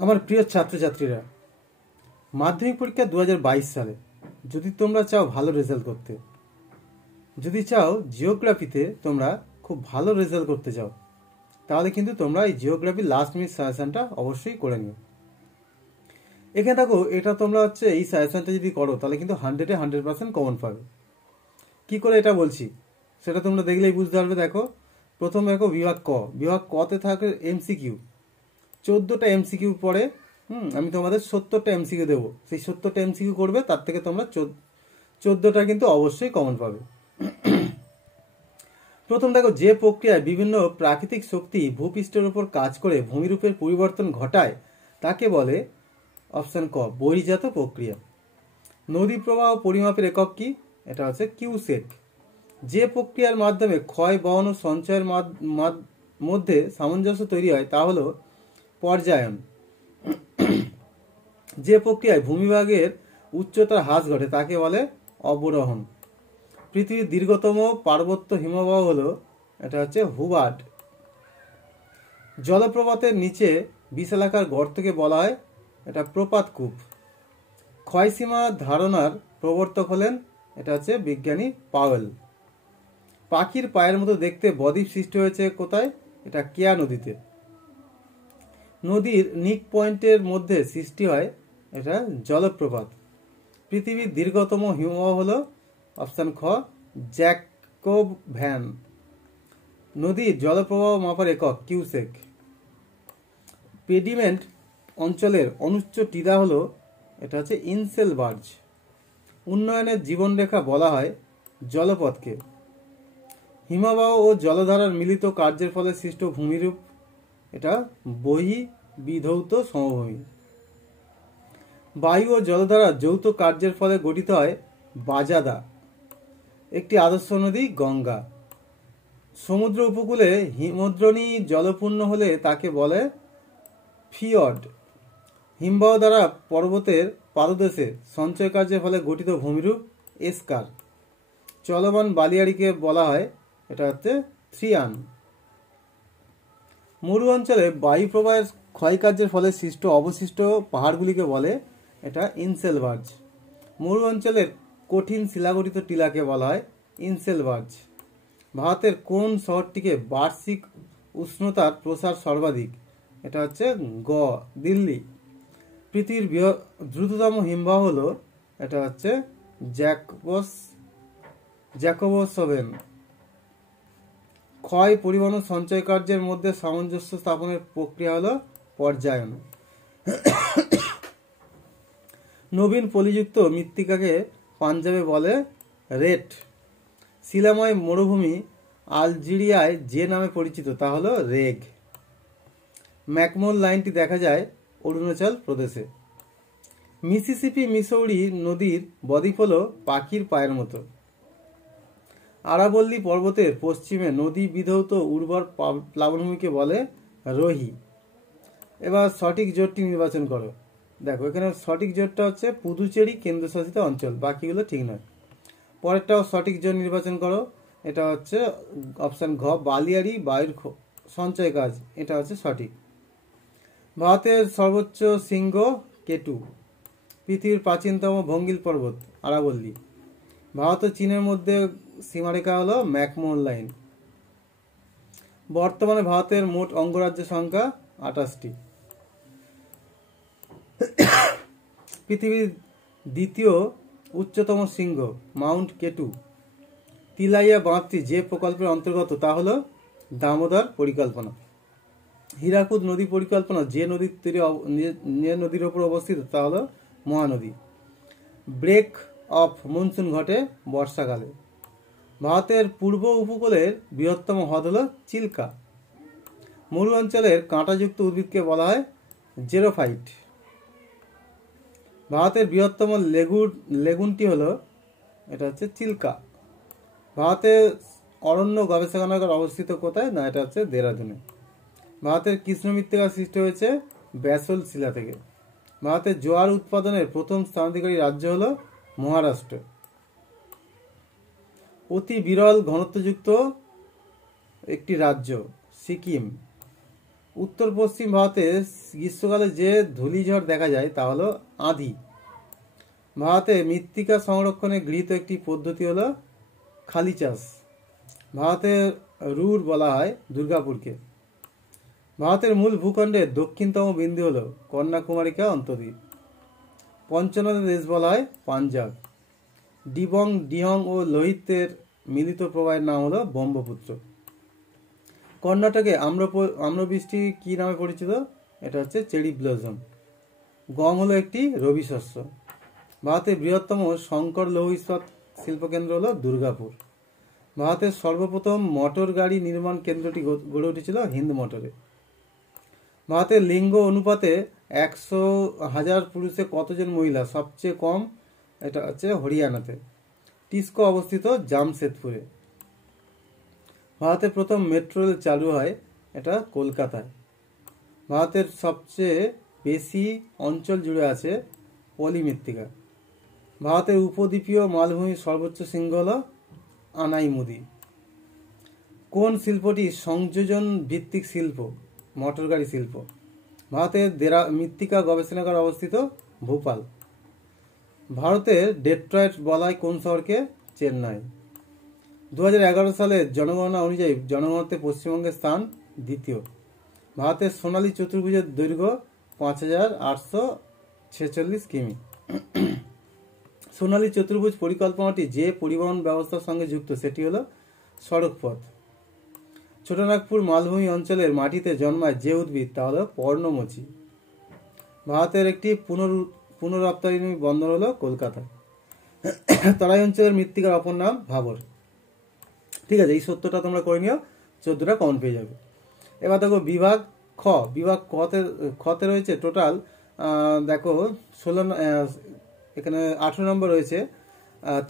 আমার প্রিয় ছাত্রছাত্রীরা, মাধ্যমিক পরীক্ষা 2022 সালে যদি তোমরা চাও ভালো রেজাল্ট করতে, যদি চাও জিওগ্রাফিতে তোমরা খুব ভালো রেজাল্ট করতে চাও, তাহলে কিন্তু তোমরা এই জিওগ্রাফি লাস্ট মিনিট সাজেশনটা অবশ্যই করে নিও। এখানে দেখো, এটা তোমরা এই সাজেশনটা যদি করো তাহলে কিন্তু 100% কমন পাবে। কি করে এটা বলছি সেটা তোমরা দেখলেই বুঝতে পারবে। দেখো, প্রথম দেখো বিভাগ ক। বিভাগ কতে থাকে এমসিকিউ, 14টা এমসিকিউ পড়ে। আমি তোমাদের 70টা এমসিকিউ দেবো, সেই 70টা এমসিকিউ করবে, তার থেকে তোমরা 14টা কিন্তু অবশ্যই কমন পাবে। প্রথম দেখো, যে প্রক্রিয়ায় বিভিন্ন প্রাকৃতিক শক্তি ভূপৃষ্ঠের উপর কাজ করে ভূমিরূপের পরিবর্তন ঘটায় তাকে বলে অপশন ক বহির্জাত প্রক্রিয়া। নদী প্রবাহ পরিমাপের একক কি? এটা হচ্ছে কিউসেক। যে প্রক্রিয়ার মাধ্যমে ক্ষয় বহন ও সঞ্চয়ের মধ্যে সামঞ্জস্য তৈরি হয় তা হলো পর্যায়ন। যে প্রক্রিয়ায় ভূমিভাগের উচ্চতার হ্রাস ঘটে তাকে বলে অবরোহণ। পৃথিবীর দীর্ঘতম পার্বত্য হিমবাহ হলো এটা হচ্ছে হুবার্ড। জলপ্রপাতের নিচে বিশালাকার গর্তকে বলা হয় এটা প্রপাতকূপ। ক্ষয়সীমা ধারণার প্রবর্তক হলেন এটা হচ্ছে বিজ্ঞানী পাওয়েল। পাখির পায়ের মতো দেখতে বদ্বীপ সৃষ্টি হয়েছে কোথায়? এটা কেয়া নদীতে। নদীর নিক পয়েন্টের মধ্যে সৃষ্টি হয় এটা জলপ্রপাত। পৃথিবীর দীর্ঘতম হিমবাহ হলো অপশন খ জ্যাকব ভ্যান। নদীর জলপ্রবাহ মাপার একক কিউসেক। পেডিমেন্ট অঞ্চলের অনুচ্চ টিলা হলো এটা হচ্ছে ইনসেলবার্জ। উন্নয়নের জীবনরেখা বলা হয় জলপথকে। হিমবাহ ও জলধারার মিলিত কার্যের ফলে সৃষ্ট ভূমিরূপ এটা বহির্বিধৌত সমভূমি। বায়ু ও জলধারার যৌথ কার্যের ফলে গঠিত হয় বাজাদা। একটি আদর্শ নদী গঙ্গা। সমুদ্র উপকূলে হিমদ্রোণী জলপূর্ণ হলে তাকে বলে ফিয়র্ড। হিমবাহ দ্বারা পর্বতের পাদদেশে সঞ্চয় কার্যের ফলে গঠিত ভূমিরূপ এস্কার। চলমান বালিয়াড়িকে বলা হয় এটা হচ্ছে থ্রিয়ান। মরু অঞ্চলে বায়ু প্রবাহের ক্ষয়কার্যের ফলে সৃষ্ট অবশিষ্ট পাহাড়গুলিকে বলে এটা ইনসেলবার্জ। মরু অঞ্চলের কঠিন শিলাগঠিত টিলাকে বলা হয় ইনসেলবার্জ। ভারতের কোন শহরটিকে বার্ষিক উষ্ণতার প্রসার সর্বাধিক? এটা হচ্ছে গ দিল্লি। পৃথিবীর দ্রুততম হিমবাহ হলো এটা হচ্ছে জ্যাকবসভেন। ক্ষয় পরিবহন ও সঞ্চয় কার্যের মধ্যে সামঞ্জস্য স্থাপনের প্রক্রিয়া হলো পর্যায়ন। নবীন পলিযুক্ত মৃত্তিকাকে পাঞ্জাবে বলে রেট। শিলাময় মরুভূমি আলজেরিয়ায় যে নামে পরিচিত তা হলো রেগ। ম্যাকমোল লাইনটি দেখা যায় অরুণাচল প্রদেশে। মিসিসিপি মিসৌরি নদীর বদ্বীপ হলো পাখির পায়ের মতো। আরাবল্লী পর্বতের পশ্চিমে নদী বিধৌত উর্বর প্লাবনভূমিকে বলে রোহি। এবার সঠিক জোটটি নির্বাচন করো। দেখো, এখানে সঠিক জোটটা হচ্ছে পুদুচেরি কেন্দ্রশাসিত অঞ্চল, বাকিগুলো ঠিক নয়। পরেরটাও সঠিক জোট নির্বাচন করো। এটা হচ্ছে অপশন ঘ বালিয়াড়ি বায়ুর সঞ্চয় কাজ, এটা হচ্ছে সঠিক। ভারতের সর্বোচ্চ শৃঙ্গ কেটু। পৃথিবীর প্রাচীনতম ভঙ্গিল পর্বত আরাবল্লী। ভারত ও চীনের মধ্যে সীমারেখা হলো ম্যাকমোহন লাইন। বর্তমানে ভারতের মোট অঙ্গরাজ্যের সংখ্যা 28টি। পৃথিবীর দ্বিতীয় উচ্চতম শৃঙ্গ মাউন্ট কেটু তিলাইয়া বাঁধটি যে প্রকল্পের অন্তর্গত তা হলো দামোদর পরিকল্পনা। হীরাকুদ নদী পরিকল্পনা যে নদীর ওপর অবস্থিত তা হলো মহানদী। ব্রেক অফ মনসুন ঘটে বর্ষাকালে। ভারতের পূর্ব উপকূলের বৃহত্তম হ্রদ হল চিল্কা। মরু অঞ্চলের কাঁটাযুক্ত উদ্ভিদকে বলা হয় জেরোফাইট। ভারতের বৃহত্তম লেগুনটি হলো এটা হচ্ছে চিল্কা। ভারতের অরণ্য গবেষণাগার অবস্থিত কোথায়? না, এটা হচ্ছে দেরাদুনে। ভারতের কৃষ্ণ মৃত্তিকা সৃষ্টি হয়েছে ব্যাসল্ট শিলা থেকে। ভারতের জোয়ার উৎপাদনের প্রথম স্থানাধিকারী রাজ্য হলো মহারাষ্ট্র। অতি বিরল ঘনত্বযুক্ত একটি রাজ্য সিকিম। উত্তর পশ্চিম ভারতে গ্রীষ্মকালে যে ধূলিঝড় দেখা যায় তা হলো আঁধি। ভারতে মৃত্তিকা সংরক্ষণে গৃহীত একটি পদ্ধতি হলো খালি চাষ। ভারতের রুর বলা হয় দুর্গাপুরকে। ভারতের মূল ভূখণ্ডের দক্ষিণতম বিন্দু হল কন্যাকুমারিকা অন্তর্দ্বীপ। পঞ্চনদের দেশ বলা হয় পাঞ্জাব। ডিবং, ডিহং ও লোহিতের মিলিত প্রবাহের নাম হলো ব্রহ্মপুত্র। কর্ণাটকে আম্রবৃষ্টি কি নামে পরিচিত? এটা হচ্ছে চেরি ব্লসম। গম হলো একটি রবি শস্য। ভারতের বৃহত্তম সংকর লৌহ ইস্পাত শিল্পকেন্দ্র হলো দুর্গাপুর। ভারতের সর্বপ্রথম মোটর গাড়ি নির্মাণ কেন্দ্রটি গড়ে উঠেছিল হিন্দ মোটরে। ভারতের লিঙ্গ অনুপাতে 100,000 পুরুষে কতজন মহিলা? সবচেয়ে কম এটা হচ্ছে হরিয়ানাতে। টিস্কো অবস্থিত জামশেদপুরে। ভারতের প্রথম মেট্রো রেল চালু হয় এটা কলকাতায়। ভারতের সবচেয়ে বেশি অঞ্চল জুড়ে আছে পলি মৃত্তিকা। ভারতের উপদ্বীপীয় মালভূমির সর্বোচ্চ শৃঙ্গ হল আনাইমুদি। কোন শিল্পটি সংযোজন ভিত্তিক শিল্প? মোটর গাড়ি শিল্প। ভারতের মৃত্তিকা গবেষণাগার অবস্থিত ভোপাল। ভারতের ডেট্রয়েট বলা হয় কোন শহরকে? চেন্নাই। 2011 সালের জনগণনা অনুযায়ী জনগণতে পশ্চিমবঙ্গের স্থান দ্বিতীয়। ভারতের সোনালী চতুর্ভুজের দৈর্ঘ্য 5,846 কিমি। সোনালী চতুর্ভুজ পরিকল্পনাটি যে পরিবহন ব্যবস্থার সঙ্গে যুক্ত সেটি হলো সড়ক পথ। ছোটনাগপুর মালভূমি অঞ্চলের মাটিতে জন্মায় যে উদ্ভিদ তা হলো পর্ণমোচী। ভারতের একটি পুনরপ্তানি বন্দর হলো কলকাতা। তরাই অঞ্চলের মৃত্তিকার অপর নাম ভাবর। ঠিক আছে, এই সত্যটা তোমরা করে নিও, 14টা কমন পেয়ে যাবে। এবার দেখো বিভাগ খ। বিভাগ খতে রয়েছে টোটাল দেখো 16, এখানে 18 নম্বর রয়েছে।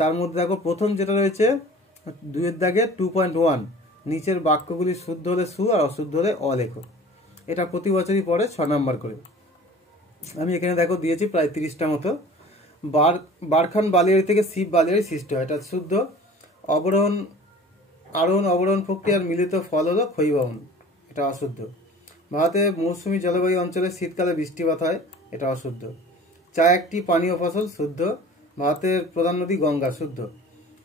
তার মধ্যে দেখো প্রথম যেটা রয়েছে 2-এর দাগে 2.1, নিচের বাক্যগুলি শুদ্ধ হলে সু আর অশুদ্ধ হলে অ লেখো। এটা প্রতি বছরই পড়ে 6 নম্বর করে। আমি এখানে দেখো দিয়েছি প্রায় 30টা মতো। বারখান বালিয়াড়ি থেকে শিব বালিয়াড়ি সৃষ্টি হয়, এটা শুদ্ধ। আরোহণ অবরোহণ প্রক্রিয়ার মিলিত ফল হলো ক্ষয়ীভবন, এটা অশুদ্ধ। ভারতে মৌসুমী জলবায়ু অঞ্চলে শীতকালে বৃষ্টিপাত হয়, এটা অশুদ্ধ। চা একটি পানীয় ফসল, শুদ্ধ। ভারতের প্রধান নদী গঙ্গা, শুদ্ধ।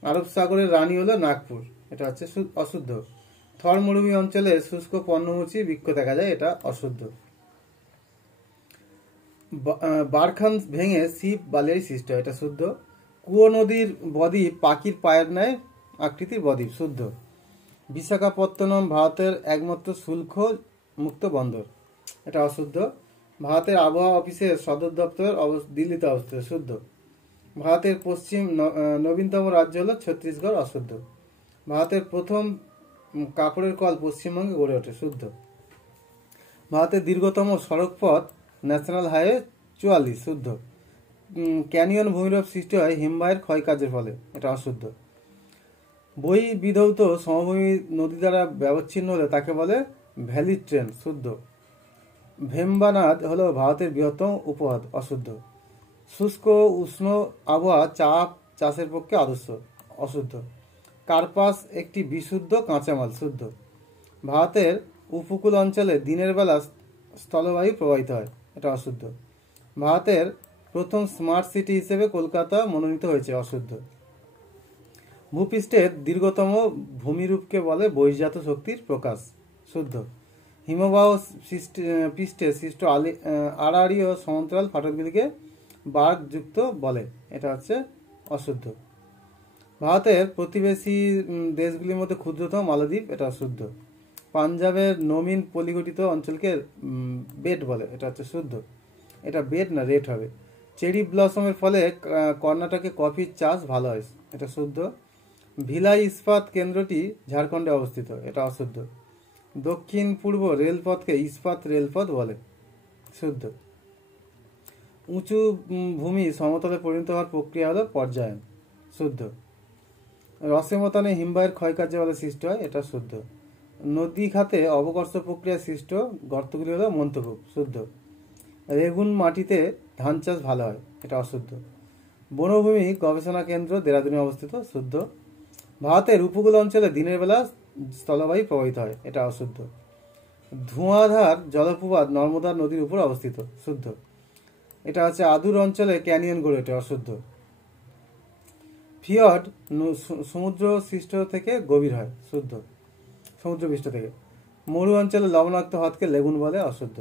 আরব সাগরের রানী হলো নাগপুর, এটা হচ্ছে অশুদ্ধ। থর মরুভূমি অঞ্চলে শুষ্ক পর্ণমোচী বৃক্ষ দেখা যায়, এটা অশুদ্ধ। বারখান ভেঙে শিব বালিয়াড়ি সৃষ্টি হয়, এটা শুদ্ধ। কুয়ো নদীর বদ্বীপ পাখির পায়ের ন্যায় আকৃতির বদ্বীপ, শুদ্ধ। বিশাখাপত্তনম ভারতের একমাত্র শুল্ক মুক্ত বন্দর, এটা অশুদ্ধ। ভারতের আবহাওয়া অফিসের সদর দপ্তর দিল্লিতে অবস্থিত, শুদ্ধ। ভারতের পশ্চিম নবীনতম রাজ্য হল ছত্তিশগড়, অশুদ্ধ। ভারতের প্রথম কাপড়ের কল পশ্চিমবঙ্গে গড়ে ওঠে, শুদ্ধ। ভারতের দীর্ঘতম সড়ক পথ ন্যাশনাল হাইওয়ে 44, শুদ্ধ। ক্যানিয়ন ভূমিরূপ সৃষ্টি হয় হিমবাহের ক্ষয়কার্যের ফলে, এটা অশুদ্ধ। বই বিধৌত সমভূমি নদী দ্বারা ব্যবচ্ছিন্ন হলে তাকে বলে ভ্যালি ট্রেন, শুদ্ধ। ভেম্বানাদ হলো ভারতের বৃহত্তম উপহ্রদ, অশুদ্ধ। শুষ্ক উষ্ণ আবহাওয়া চাষের পক্ষে আদর্শ, অশুদ্ধ। কার্পাস একটি বিশুদ্ধ কাঁচামাল, শুদ্ধ। ভারতের উপকূল অঞ্চলে দিনের বেলা স্থলবায়ু প্রবাহিত হয়, এটা অশুদ্ধ। ভারতের প্রথম স্মার্ট সিটি হিসেবে কলকাতা মনোনীত হয়েছে, অশুদ্ধ। ভূপৃষ্ঠের দীর্ঘতম ভূমিরূপকে বলে বহির্জাত শক্তির প্রকাশ, শুদ্ধ। হিমবাহ পৃষ্ঠে সৃষ্ট আড়াআড়ি ও সমান্তরাল ফাটলগুলিকে বার্গযুক্ত বলে, এটা হচ্ছে অশুদ্ধ। ভারতের প্রতিবেশী দেশগুলির মধ্যে ক্ষুদ্রতম মালদ্বীপ, এটা শুদ্ধ। পাঞ্জাবের নমিন পলিগঠিত অঞ্চলকে বেট বলে, এটা হচ্ছে শুদ্ধ। এটা বেট না রেট হবে। চেরি ব্লসমের ফলে কর্ণাটকে কফির চাষ ভালো হয়, এটা শুদ্ধ। ভিলাই ইস্পাত কেন্দ্রটি ঝাড়খণ্ডে অবস্থিত, এটা অশুদ্ধ। দক্ষিণ পূর্ব রেলপথকে ইস্পাত রেলপথ বলে, শুদ্ধ। উঁচু ভূমি সমতলে পরিণত হওয়ার প্রক্রিয়া হলো পর্যায়ন, শুদ্ধ। রসেমতানে হিমবাহের ক্ষয়কার্য বলে সৃষ্টি হয়, এটা শুদ্ধ। নদী খাতে অবকর্ষ প্রক্রিয়া সৃষ্ট গর্তগুলি হলো মন্তকূপ, শুদ্ধ। রেগুন মাটিতে ধান চাষ ভালো হয়, এটা অশুদ্ধ। বনভূমি গবেষণা কেন্দ্র দেরাদুনে অবস্থিত, শুদ্ধ। ভারতের উপকূল অঞ্চলে দিনের বেলা স্থলবায়ু প্রবাহিত হয়, এটা অশুদ্ধ। ধোঁয়াধার জলপ্রপাত নর্মদা নদীর উপর অবস্থিত, শুদ্ধ। এটা হচ্ছে আদুর অঞ্চলে ক্যানিয়ন গড়ে ওঠে, অশুদ্ধ। ফিয়র্ড সমুদ্র সৃষ্ট থেকে গভীর হয়, শুদ্ধ, সমুদ্রপৃষ্ঠ থেকে। মরু অঞ্চলে লবণাক্ত হ্রদকে লেগুন বলে, অশুদ্ধ।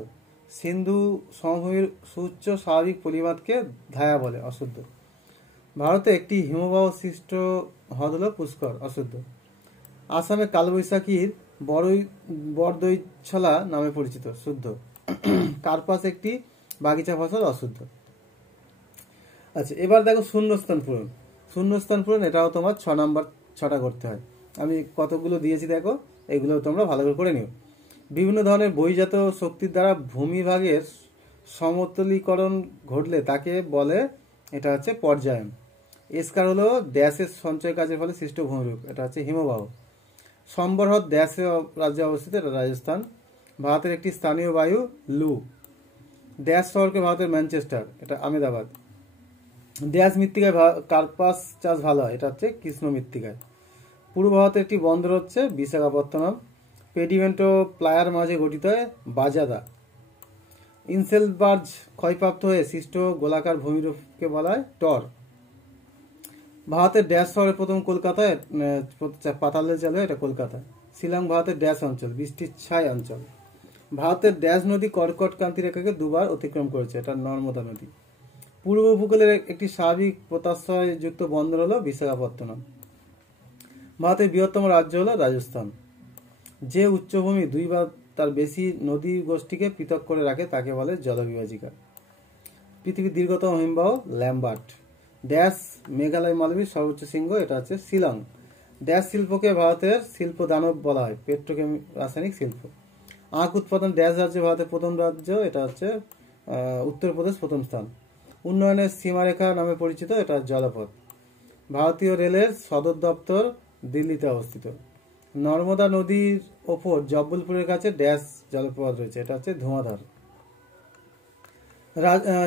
সিন্ধু সমভূমির সুউচ্চ স্বাভাবিক পলিমাতকে ধায়া বলে, অশুদ্ধ। ভারতে একটি হিমবাহ সৃষ্ট হ্রদ হল পুষ্কর, অশুদ্ধ। আসামে কালবৈশাখীর বরদৈছলা নামে পরিচিত, শুদ্ধ। কার্পাস একটি বাগিচা ফসল, অশুদ্ধ। আচ্ছা, এবার দেখো শূন্যস্থান পূরণ। শূন্যস্থান পূরণ এটাও তোমার 6 নাম্বার, 6টা করতে হয়। আমি কতগুলো দিয়েছি দেখো, এগুলো তোমরা ভালো করে নিও। বিভিন্ন ধরনের বহির্জাত শক্তির দ্বারা ভূমিভাগের সমতলীকরণ ঘটলে তাকে বলে, এটা হচ্ছে পর্যায়ন। এসকার হলো ড্যাশের সঞ্চয় কাজের ফলে সৃষ্ট ভূমিরূপ, এটা হচ্ছে হিমবাহ। সম্বর হ্রদ ড্যাশে রাজ্যে অবস্থিত, এটা রাজস্থান। ভারতের একটি স্থানীয় বায়ু লু। ড্যাশ শহরকে ভারতের ম্যানচেস্টার, এটা আহমেদাবাদ। ড্যাশ মৃত্তিকায় কার্পাস চাষ ভালো হয়, এটা হচ্ছে কৃষ্ণ মৃত্তিকায়। পূর্ব ভারতের একটি বন্দর হচ্ছে বিশাখাপত্তনম। পেডিমেন্টো প্লায়ার মাঝে গঠিত হয় বাজাদা। ইনসেলবার্জ ক্ষয়প্রাপ্ত হয়ে সৃষ্ট গোলাকার ভূমিরূপকে বলা হয় টর। ভারতের ড্যাশ শহরের প্রথম কলকাতায় পাতালের চাল হয়, এটা কলকাতা। শিলং ভারতের ড্যাশ অঞ্চল, বৃষ্টির ছায় অঞ্চল। ভারতের ড্যাশ নদী কর্কট ক্রান্তি রেখাকে দুবার অতিক্রম করেছে, এটা নর্মদা নদী। পূর্ব উপকূলের একটি স্বাভাবিক পোতাশ্রয় যুক্ত বন্দর হলো বিশাখাপত্তনম। ভারতের বৃহত্তম রাজ্য হলো রাজস্থান। যে উচ্চভূমি 2 বা তার বেশি নদী গোষ্ঠীকে পৃথক করে রাখে তাকে বলে জলবিভাজিকা। পৃথিবীর দীর্ঘতম হিমবাহ ল্যাম্বার্ট। ড্যাশ মেঘালয় মালভূমির সর্বোচ্চ শৃঙ্গ, এটা হচ্ছে শিলং। ড্যাশ শিল্পকে ভারতের শিল্প দানব বলা হয়, রাসায়নিক শিল্প। আখ উৎপাদন ড্যাশ রাজ্যে ভারতের প্রথম রাজ্য, এটা হচ্ছে উত্তরপ্রদেশ প্রথম স্থান। উন্নয়নের সীমারেখা নামে পরিচিত, এটা জলপথ। ভারতীয় রেলের সদর দপ্তর দিল্লিতে অবস্থিত। নর্মদা নদীর ওপর জব্বলপুরের কাছে ড্যাশ জলপ্রপাত রয়েছে, এটা হচ্ছে ধোঁয়াধার।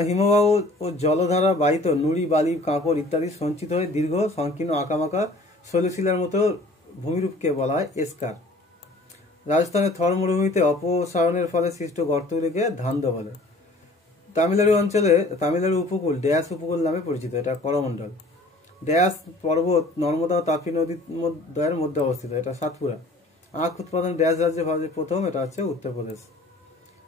হিমবাহ ও জলধারা বাহিত নুড়ি, বালি, কাঁকড় ইত্যাদি সঞ্চিত হয়ে দীর্ঘ সংকীর্ণ আঁকামাকা শৈলশিলার মতো ভূমিরূপকে বলা হয় এসকার। রাজস্থানের থর মরুভূমিতে অপসারণের ফলে সৃষ্ট গর্তগুলিকে ধান্দ বলে। তামিলনাড়ু উপকূল ড্যাশ উপকূল নামে পরিচিত, এটা করমণ্ডল। ড্যাশ পর্বত নর্মদা ও তাপি নদীর দ্বয়ের মধ্যে অবস্থিত, এটা সাতপুরা। আখ উৎপাদন ড্যাশ রাজ্যে ভারতের প্রথম, এটা হচ্ছে উত্তরপ্রদেশ।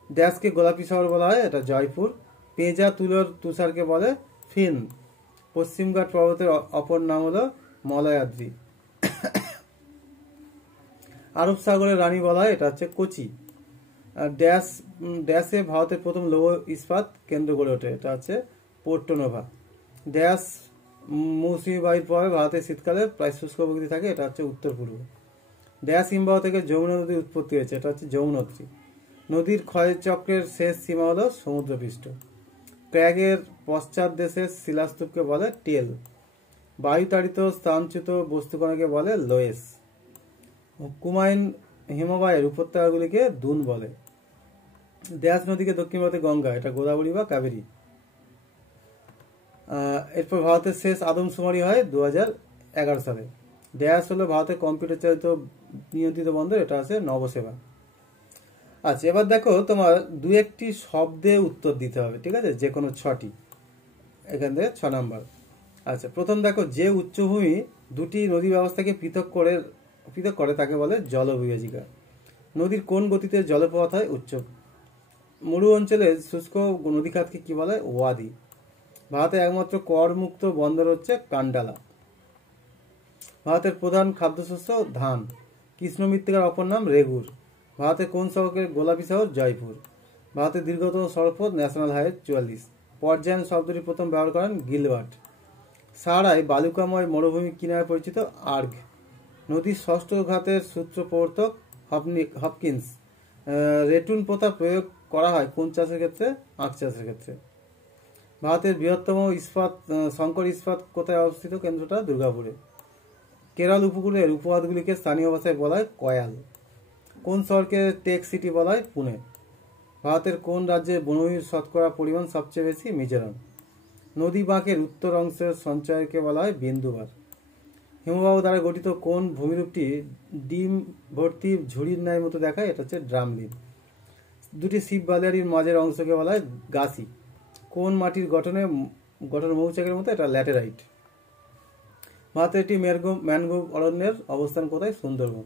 ড্যাশকে গোলাপি শহর বলা হয়, এটা জয়পুর। পেঁজা তুলোর তুষারকে বলে ফিন। পশ্চিমঘাট পর্বতের অপর নাম হলো মলয়াদ্রি। আরব সাগরের রানী বলা হয়, এটা হচ্ছে কোচি। ড্যাশে ভারতের প্রথম লৌহ ইস্পাত কেন্দ্র গড়ে ওঠে, এটা হচ্ছে পোর্টোনোভা। ড্যাশ মৌসুমী বায়ুর প্রভাবে ভারতের শীতকালে প্রায় শুষ্ক প্রকৃতি থাকে, এটা হচ্ছে উত্তর পূর্ব। ড্যাশ হিমবাহ থেকে যমুনা নদীর উৎপত্তি হয়েছে, এটা হচ্ছে যমুনোত্রী। নদীর ক্ষয়চক্রের শেষ সীমা হলো সমুদ্রপৃষ্ঠ। ক্র্যাগের পশ্চাৎ দেশের শিলাস্তূপকে বলে টেল। বায়ুতাড়িত স্থানচ্যুত বস্তুকণাকে বলে লোয়েস। কুমায়ুন হিমবাহের উপত্যকাগুলিকে দুন বলে। ড্যাশ নদীকে দক্ষিণ ভারতে গঙ্গা, এটা গোদাবরী বা কাবেরী। এরপর ভারতের শেষ আদমশুমারি হয় 2011 সালে। ড্যাশ হলো ভারতের কম্পিউটার চালিত নিয়ন্ত্রিত বন্দর, এটা আছে নবসেবা। আচ্ছা, এবার দেখো তোমার 2-1টি শব্দে উত্তর দিতে হবে, ঠিক আছে, যে কোনো 6টি। এখান থেকে 6 নাম্বার। আচ্ছা, প্রথম দেখো, যে উচ্চভূমি দুটি নদী ব্যবস্থাকে পৃথক করে তাকে বলে জলবিভাজিকা। নদীর কোন গতিতে জলপ্রপাত হয়? উচ্চ। মরু অঞ্চলে শুষ্ক নদীখাতকে কি বলে? ওয়াদি। ভারতের একমাত্র করমুক্ত বন্দর হচ্ছে কান্ডালা। ভারতের প্রধান খাদ্যশস্য ধান। কৃষ্ণ মৃত্তিকার অপর নাম রেগুর। ভারতের কোন শহরকে গোলাপি শহর? জয়পুর। ভারতের দীর্ঘতম সড়কপথ ন্যাশনাল হাইওয়ে 44। পর্যায়ন শব্দটি প্রথম ব্যবহার করেন গিলবার্ট। সাহারায় বালুকাময় মরুভূমি কি নামে পরিচিত? আর্গ। নদীর ষষ্ঠ ঘাতের সূত্র প্রবর্তক হপকিন্স। রেটুন প্রথা প্রয়োগ করা হয় কোন চাষের ক্ষেত্রে? আখ চাষের ক্ষেত্রে। ভারতের বৃহত্তম শঙ্কর ইস্পাত কোথায় অবস্থিত? কেন্দ্রটা দুর্গাপুরে। কেরল উপকূলের উপহ্রদগুলিকে স্থানীয় ভাষায় বলা হয় কয়াল। কোন শহরকে টেক সিটি বলা হয়? পুনে। ভারতের কোন রাজ্যে বনভূমির শতকরা পরিমাণ সবচেয়ে বেশি? মিজোরাম। নদী বাঁকের উত্তর অংশের সঞ্চয়কে বলা হয় বিন্দুবার। হিমবাহ দ্বারা গঠিত কোন ভূমিরূপটি ডিম ভর্তি ঝুড়ির ন্যায় মতো দেখায়? এটা হচ্ছে ড্রামলিন। দুটি শিব বালিয়াড়ির মাঝের অংশকে বলা হয় গাছি। কোন মাটির গঠন মৌচাকের মতো? এটা ল্যাটেরাইট। ভারতের একটি ম্যানগ্রোভ অরণ্যের অবস্থান কোথায়? সুন্দরবন।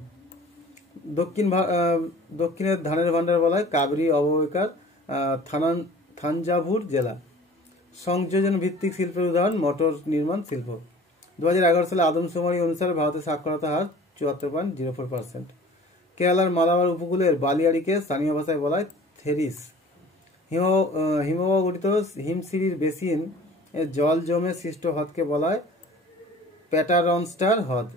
দক্ষিণের ধানের ভান্ডার বলা হয় কাবেরী অববাহিকার থাঞ্জাভুর জেলা। সংযোজন ভিত্তিক শিল্পের উদাহরণ মোটর নির্মাণ শিল্প। 2011 সালে আদমশুমারি অনুসারে ভারতের সাক্ষরতা হার 74.04%। কেরালার মালাবার উপকূলের বালিয়াড়িকে স্থানীয় ভাষায় বলা হয় থেরিস। হিমবাহ গঠিত হিমশিরির বেসিন এর জল জমে সৃষ্ট হ্রদকে বলা হয় প্যাটারনস্টার হ্রদ।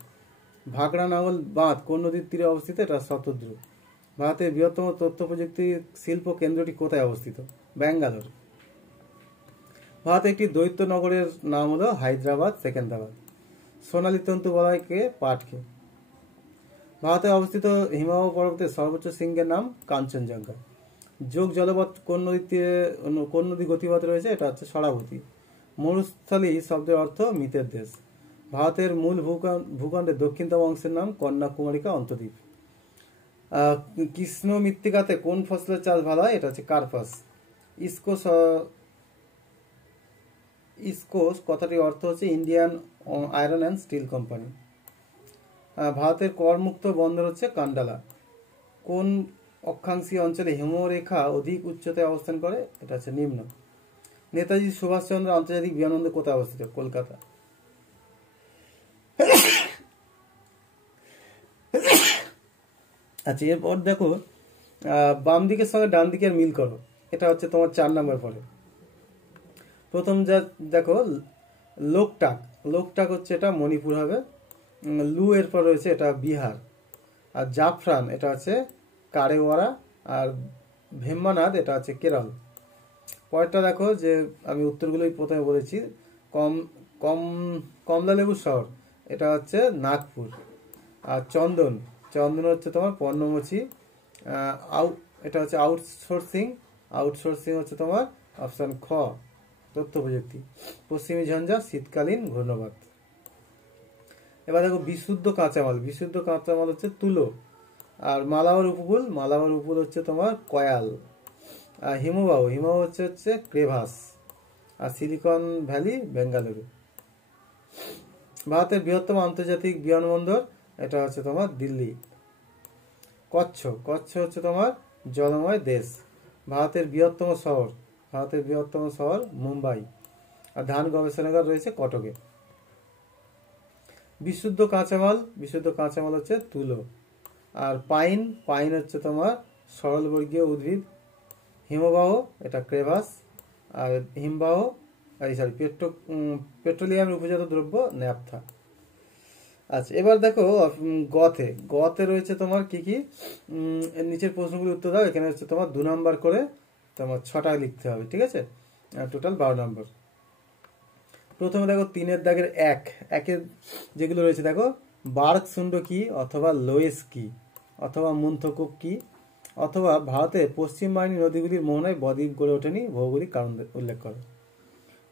ভাগড়া নাঙ্গল বাঁধ কোন নদীর তীরে অবস্থিত? এটা শতদ্রু। ভারতের বৃহত্তম তথ্য প্রযুক্তি শিল্প কেন্দ্রটি কোথায় অবস্থিত? ব্যাঙ্গালোর। ভারতে একটি দৈত্য নগরের নাম হলো হায়দ্রাবাদ সেকেন্দ্রাবাদ। সোনালী তন্তু বলা হয় কে? পাটকে। ভারতে অবস্থিত হিমালয় পর্বতের সর্বোচ্চ শৃঙ্গের নাম কাঞ্চনজঙ্ঘা। যোগ জলপথ কোন নদী গতিপথ রয়েছে? এটা হচ্ছে সরাবতী। মরুস্থলী শব্দের অর্থ মৃতের দেশ। ভারতের মূল ভূখণ্ডের দক্ষিণতম অংশের নাম কন্যাকুমারিকা অন্তদ্বীপ। কৃষ্ণ মৃত্তিকাতে কোন ফসলের চাষ ভালো হয়? এটা হচ্ছে কার্পাস। ইসকোস কথাটির অর্থ হচ্ছে Indian iron and steel company. ভারতের করমুক্ত বন্দর হচ্ছে কান্ডালা। কোন অক্ষাংশীয় অঞ্চলে হিমরেখা অধিক উচ্চতায় অবস্থান করে? এটা হচ্ছে নিম্ন। নেতাজি সুভাষচন্দ্র আন্তর্জাতিক বিমানবন্দর কোথায় অবস্থিত? কলকাতা। আচ্ছা, এরপর দেখো বাম দিকের সঙ্গে ডান দিকের মিল করো। এটা হচ্ছে তোমার 4 নম্বর পরে। প্রথম যা দেখো লোকটাক। লোকটাক হচ্ছে এটা মণিপুর হবে। লু এরপর রয়েছে এটা বিহার। আর জাফরান এটা হচ্ছে কারেওয়ারা। আর ভেম্বানাদ এটা হচ্ছে কেরল। পরেরটা দেখো যে আমি উত্তরগুলোই প্রথমে বলেছি। কমলালেবু শহর এটা হচ্ছে নাগপুর। আর চন্দন হচ্ছে তোমার পর্ণমোচী। এটা হচ্ছে আউটসোর্সিং হচ্ছে তোমার অপশন খ তথ্য প্রযুক্তি। পশ্চিমী ঝঞ্ঝা শীতকালীন ঘূর্ণবাত। এবার দেখো বিশুদ্ধ কাঁচামাল হচ্ছে তুলো। আর মালাবার উপকূল হচ্ছে তোমার কয়াল। আর হিমবাহ হচ্ছে ক্রেভাস। আর সিলিকন ভ্যালি বেঙ্গালুরু। ভারতের বৃহত্তম আন্তর্জাতিক বিমানবন্দর এটা হচ্ছে তোমার দিল্লি। কচ্ছ হচ্ছে তোমার জলময় দেশ। ভারতের বৃহত্তম শহর মুম্বাই। আর ধান গবেষণাগার রয়েছে কটকে। বিশুদ্ধ কাঁচামাল হচ্ছে তুলো। আর পাইন হচ্ছে তোমার সরলবর্গীয় উদ্ভিদ। হিমবাহ এটা ক্রেভাস। আর হিমবাহ পেট্রোলিয়ামের উপজাত দ্রব্য ন্যাপথা। আচ্ছা, এবার দেখো গতে রয়েছে তোমার কি কি নিচের প্রশ্নগুলি উত্তর দাও। এখানে হচ্ছে তোমার 2 নম্বর করে তোমার 6টা লিখতে হবে, ঠিক আছে? টোটাল 12 নম্বর। প্রথমে দেখো 3-এর দাগের একের যেগুলো রয়েছে দেখো বার্ক শুন্ড কি, অথবা লোয়েস কি, অথবা মুন্থকুপ কি, অথবা ভারতের পশ্চিম বাহিনী নদীগুলির মোহনায় বদ্বীপ গড়ে ওঠেনি, ভৌগোলিক কারণ উল্লেখ করে,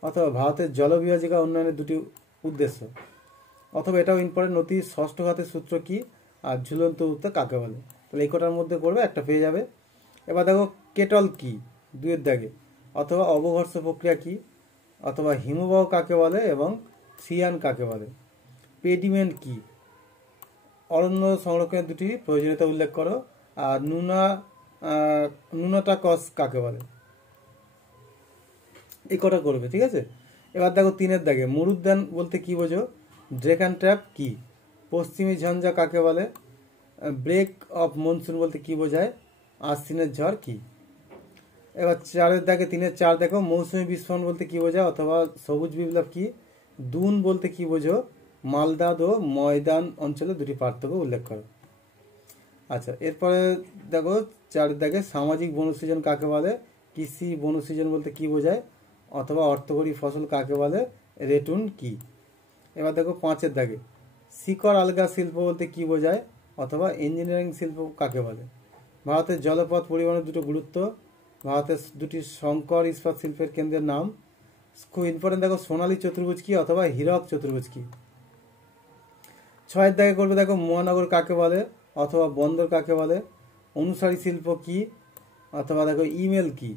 অথবা ভারতের জলবিভাজিকা উন্নয়নের 2টি উদ্দেশ্য, অথবা এটাও ইম্পর্টেন্ট নদীর ষষ্ঠ ঘাতের সূত্র কি, আর ঝুলন্ত উত্তর কাকে বলে। তাহলে এই কটার মধ্যে করবে, একটা পেয়ে যাবে। এবার দেখো কেটল কি 2-এর দাগে, অথবা অবঘর্ষ প্রক্রিয়া কি, অথবা হিমবাহ কাকে বলে এবং সিয়ান কাকে বলে। পেডিমেন্ট কি, অরণ্য সংরক্ষণের 2টি প্রয়োজনীয়তা উল্লেখ করো। আর নুনাটাকস কাকে বলে। এই কটা করবে, ঠিক আছে? এবার দেখো 3-এর দাগে মরুদ্যান বলতে কি বোঝো, ড্রেকান ট্র্যাপ কি, পশ্চিমী ঝঞ্ঝা কাকে বলে, ব্রেক অফ মনসুন বলতে কি বোঝায়, আশ্বিনের ঝড় কি। এবার 4-এর দাগে 3-এর 4 দেখো মৌসুমী বিস্ফোরণ বলতে কি বোঝায়, অথবা সবুজ বিপ্লব কি, দুন বলতে কি বোঝো, মালদাদ ও ময়দান অঞ্চলে 2টি পার্থক্য উল্লেখ করো। আচ্ছা, এরপরে দেখো 4-এর দাগে সামাজিক বনসৃজন কাকে বলে, কৃষি বনসৃজন বলতে কি বোঝায়, অথবা অর্থকরী ফসল কাকে বলে, রেটুন কি। এবার দেখো 5-এর দাগে শিকড় আলগা শিল্প বলতে কি বোঝায়, অথবা ইঞ্জিনিয়ারিং শিল্প কাকে বলে। ভারতের জলপথ পরিবহনের 2টি গুরুত্ব, ভারতের 2টি শঙ্কর ইস্পাত শিল্পের কেন্দ্রের নাম। খুব ইম্পর্টেন্ট দেখো সোনালী চতুর্ভুজ কি, অথবা হীরক চতুর্ভুজ কি। 6-এর দাগে করবে দেখো মহানগর কাকে বলে, অথবা বন্দর কাকে বলে, অনুসারী শিল্প কি, অথবা দেখো ইমেল কি,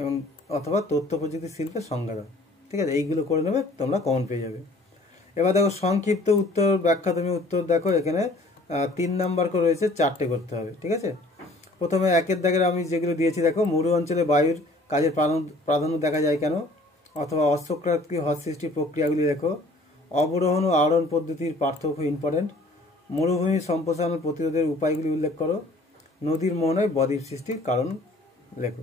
এবং অথবা তথ্য প্রযুক্তি শিল্পের সংজ্ঞা দাও। ঠিক আছে, এইগুলো করে নেবে, তোমরা কমন পেয়ে যাবে। এবার দেখো সংক্ষিপ্ত উত্তর ব্যাখ্যা, তুমি উত্তর দেখো এখানে 3 নাম্বার করে রয়েছে, 4টে করতে হবে। ঠিক আছে, প্রথমে 1-এর দাগের আমি যেগুলো দিয়েছি দেখো, মরু অঞ্চলে বায়ুর কাজের প্রাধান্য দেখা যায় কেন, অথবা অশ্বক্রান্তি হ্রদ সৃষ্টির প্রক্রিয়াগুলি দেখো, অবরোহণ ও আরোহণ পদ্ধতির পার্থক্য ইম্পর্টেন্ট, মরুভূমি সম্প্রসারণ প্রতিরোধের উপায়গুলি উল্লেখ করো, নদীর মোহনায় বদ্বীপ সৃষ্টির কারণ লেখো।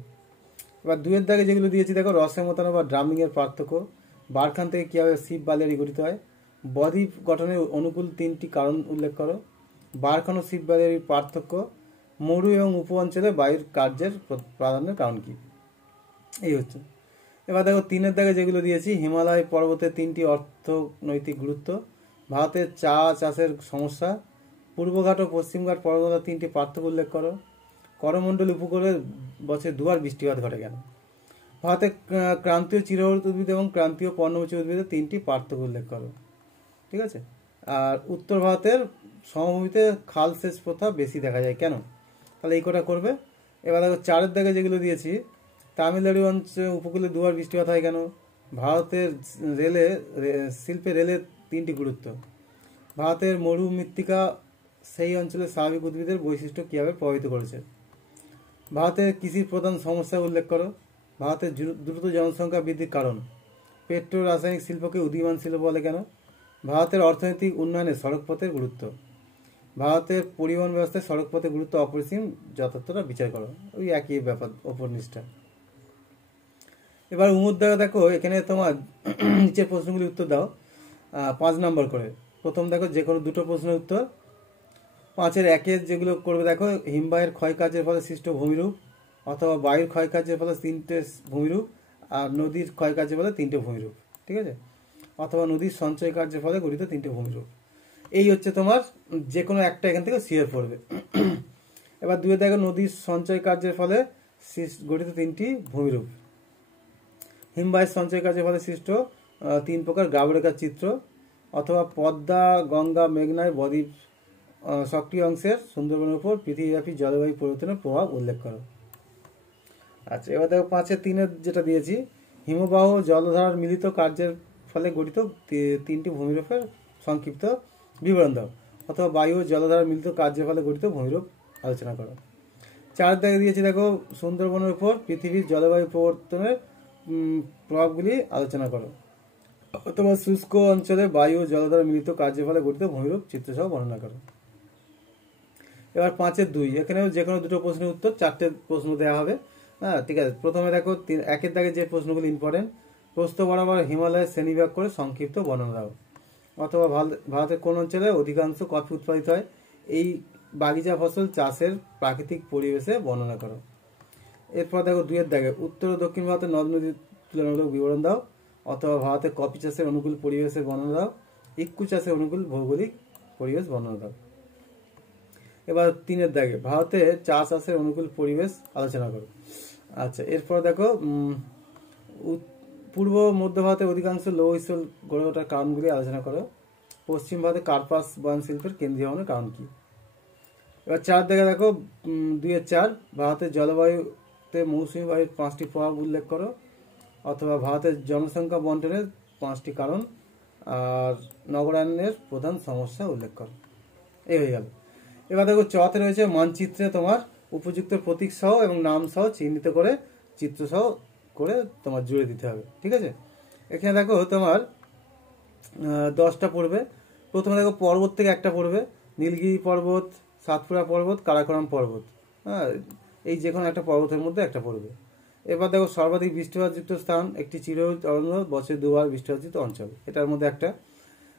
এবার 2-এর দাগে যেগুলো দিয়েছি দেখো, রসে মতানো বা ড্রামিংয়ের পার্থক্য, বারখান থেকে কীভাবে শিব বালিয়াড়ি গঠিত হয়, বদ্বীপ গঠনের অনুকূল 3টি কারণ উল্লেখ করো, বারখান ও শিব বালিয়াড়ির পার্থক্য, মরু এবং উপ অঞ্চলে বায়ুর কার্যের প্রাধান্যের কারণ কি। এই হচ্ছে। এবার দেখো 3-এর দাগে যেগুলো দিয়েছি, হিমালয় পর্বতের 3টি অর্থনৈতিক গুরুত্ব, ভারতের চা চাষের সমস্যা, পূর্বঘাট ও পশ্চিমঘাট পর্বতমালার 3টি পার্থক্য উল্লেখ করো, করমণ্ডল উপকূলে বছরে 2বার বৃষ্টিপাত ঘটে কেন, ভারতের ক্রান্তীয় চিরহরিত উদ্ভিদ এবং ক্রান্তীয় পর্ণমোচী উদ্ভিদের 3টি পার্থক্য উল্লেখ করো। ঠিক আছে, আর উত্তর ভারতের সমভূমিতে খাল সেচ প্রথা বেশি দেখা যায় কেন, তাহলে এই কটা করবে। এবার দেখো 4-এর দাগে যেগুলো দিয়েছি, তামিলনাড়ু অঞ্চল উপকূলে 2বার বৃষ্টিপাত হয় কেন, ভারতের শিল্পে রেলের 3টি গুরুত্ব, ভারতের মরু মৃত্তিকা সেই অঞ্চলের স্বাভাবিক উদ্ভিদের বৈশিষ্ট্য কীভাবে প্রভাবিত করেছে, ভারতের কৃষির প্রধান সমস্যা উল্লেখ করো, ভারতের দ্রুত জনসংখ্যা বৃদ্ধির কারণ, পেট্রো রাসায়নিক শিল্পকে উদীয়মান শিল্প বলে কেন, ভারতের অর্থনৈতিক উন্নয়নে সড়কপথের গুরুত্ব, ভারতের পরিবহন ব্যবস্থায় সড়কপথের গুরুত্ব অপরিসীম, যথার্থতা বিচার করো। ওই একই ব্যাপার, ওপর নিষ্ঠা। এবার উমুদ্দায় দেখো, এখানে তোমার নিচের প্রশ্নগুলি উত্তর দাও 5 নাম্বার করে। প্রথম দেখো যে কোনো 2টো প্রশ্নের উত্তর। 5-এর 1-এর যেগুলো করবে দেখো, হিমবাহের ক্ষয়কার্যের ফলে সৃষ্ট ভূমিরূপ, অথবা বায়ুর ক্ষয়কার্যের ফলে 3টে ভূমিরূপ, আর নদীর ক্ষয়কার্যের ফলে 3টে ভূমিরূপ। ঠিক আছে, অথবা নদীর সঞ্চয় কার্যের ফলে গঠিত 3টে ভূমিরূপ। এই হচ্ছে তোমার যে কোনো একটা এখান থেকে সিয়ার পড়বে। এবার 2-এ দেখো, নদীর সঞ্চয় কার্যের ফলে গঠিত 3টি ভূমিরূপ, হিমবাহের সঞ্চয় কার্যের ফলে সৃষ্ট 3 প্রকার গ্রাবরেখার চিত্র, অথবা পদ্মা গঙ্গা মেঘনায় বদ্বীপ সক্রিয় অংশের সুন্দরবনের উপর পৃথিবীব্যাপী জলবায়ু পরিবর্তনের প্রভাব উল্লেখ করো। আচ্ছা, এবার দেখো 5-এর 3-এর যেটা দিয়েছি, হিমবাহ জলধারার মিলিত কার্যের ফলে গঠিত 3টি ভূমিরূপের সংক্ষিপ্ত বিবরণ দাও, অথবা বায়ু ও জলধারার মিলিত কার্যের ফলে গঠিত ভূমিরূপ আলোচনা করো। 4 দাগে দিয়েছি দেখো, সুন্দরবনের উপর পৃথিবীর জলবায়ু পরিবর্তনের প্রভাবগুলি আলোচনা করো, অথবা শুষ্ক অঞ্চলে বায়ু ও জলধারা মিলিত কার্যের ফলে গঠিত ভূমিরূপ চিত্রসহ বর্ণনা করো। এবার 5-এর 2, এখানেও যে কোনো 2টো প্রশ্নের উত্তর, 4টে প্রশ্ন দেওয়া হবে। হ্যাঁ, ঠিক আছে। প্রথমে দেখো 1-এর দাগে যে প্রশ্নগুলি ইম্পর্টেন্ট, প্রস্থ বরাবর হিমালয়ের শ্রেণীবিভাগ করে সংক্ষিপ্ত বর্ণনা দাও, অথবা ভারতের কোন অঞ্চলে অধিকাংশ কফি উৎপাদিত হয়, এই বাগিচা ফসল চাষের প্রাকৃতিক পরিবেশে বর্ণনা করো। এরপর দেখো 2-এর দাগে, উত্তর ও দক্ষিণ ভারতের নদ নদীর তুলনামূলক বিবরণ দাও, অথবা ভারতের কফি চাষের অনুকূল পরিবেশের বর্ণনা দাও, ইক্কু চাষের অনুকূল ভৌগোলিক পরিবেশ বর্ণনা দাও। এবার 3-এর দাগে, ভারতে চা চাষের অনুকূল পরিবেশ আলোচনা করো। আচ্ছা, এরপর দেখো পূর্ব মধ্য ভারতের অধিকাংশ লৌহ ইস্পাত গড়ে ওঠার কারণগুলি আলোচনা করো, পশ্চিম ভারতে কার্পাস বয়ন শিল্পের কেন্দ্রীয় হওয়ার কারণ কি। এবার 4 দাগে দেখো 2-এর 4, ভারতের জলবায়ুতে মৌসুমী বায়ুর 5টি প্রভাব উল্লেখ করো, অথবা ভারতের জনসংখ্যা বন্টনের 5টি কারণ আর নগরায়নের প্রধান সমস্যা উল্লেখ করো। এই হয়ে গেল। এবার দেখো 4-তে রয়েছে মানচিত্রে তোমার উপযুক্ত প্রতীক সহ এবং নাম সহ চিহ্নিত করে চিত্র সহ করে তোমার জুড়ে দিতে হবে। ঠিক আছে, এখানে দেখো তোমার 10টা পড়বে। প্রথমে দেখো পর্বত থেকে একটা পড়বে, নীলগিরি পর্বত, সাতপুরা পর্বত, কারাকোরাম পর্বত। হ্যাঁ, এই যে কোনো একটা পর্বতের মধ্যে একটা পড়বে। এবার দেখো সর্বাধিক বৃষ্টিপাতযুক্ত স্থান, একটি চিরহরিত অরণ্য, বছরে 2বার বৃষ্টিপাতযুক্ত অঞ্চল, এটার মধ্যে একটা।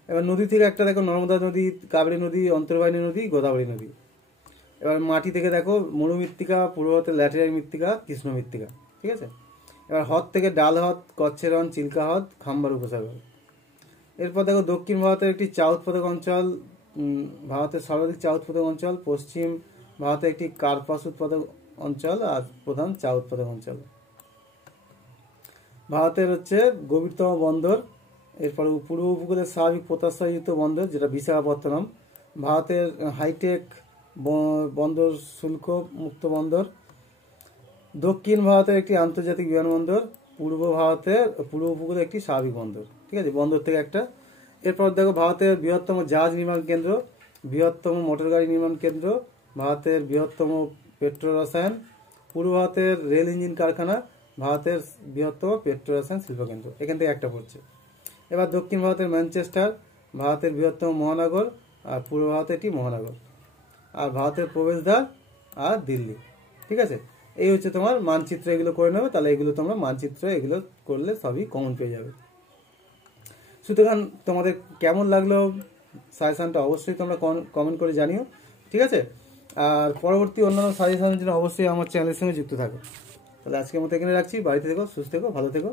এবার নদী থেকে একটা দেখো, নর্মদা নদী, কাবেরী নদী, অন্তর্বাহিনী নদী, গোদাবরী নদী। এবার মাটি থেকে দেখো, মরুমৃত্তিকা, পূর্ব ভারতের ল্যাটেরাইট মৃত্তিকা, কৃষ্ণ মৃত্তিকা। ঠিক আছে, এবার হ্রদ থেকে ডাল হ্রদ, কচ্ছের রন, চিল্কা হ্রদ, খাম্বার উপসাগর। এরপর দেখো দক্ষিণ ভারতের একটি চা উৎপাদক অঞ্চল, ভারতের সর্বাধিক চা উৎপাদক অঞ্চল, পশ্চিম ভারতের একটি কার্পাস উৎপাদক অঞ্চল আর প্রধান চা উৎপাদক অঞ্চল। ভারতের হচ্ছে গভীরতম বন্দর, এরপরে পূর্ব উপকূলের স্বাভাবিক পোতাশ্রয়যুক্ত বন্দর যেটা বিশাখাপত্তনম, ভারতের হাইটেক বন্দর, শুল্ক মুক্ত বন্দর, দক্ষিণ ভারতের একটি আন্তর্জাতিক বিমানবন্দর, পূর্ব ভারতের পূর্ব উপকূলে একটি স্বাভাবিক বন্দর। ঠিক আছে, বন্দর থেকে একটা। এরপর দেখো ভারতের বৃহত্তম জাহাজ নির্মাণ কেন্দ্র, বৃহত্তম মোটর গাড়ি নির্মাণ কেন্দ্র, ভারতের বৃহত্তম পেট্রো রসায়ন, পূর্ব ভারতের রেল ইঞ্জিন কারখানা, ভারতের বৃহত্তম পেট্রো রসায়ন শিল্পকেন্দ্র। এখান থেকে একটা পড়ছে। এবার দক্ষিণ ভারতের ম্যানচেস্টার, ভারতের বৃহত্তম মহানগর, আর পূর্ব ভারতের একটি মহানগর। আর ভারতের প্রবেশদ্বার আর দিল্লি। ঠিক আছে, এই হচ্ছে তোমার মানচিত্র। এগুলো করে নেবে, তাহলে এগুলো তোমরা মানচিত্র এগুলো করলে সবই কমন পেয়ে যাবে। সুতরাং তোমাদের কেমন লাগলো সাজেশনটা অবশ্যই তোমরা কমেন্ট করে জানিও। ঠিক আছে, আর পরবর্তী অন্যান্য সাজেশনের জন্য অবশ্যই আমার চ্যানেলের সঙ্গে যুক্ত থাকো। তাহলে আজকের মতো এখানে রাখছি। বাড়িতে থেকো, সুস্থ থেকো, ভালো থেকো।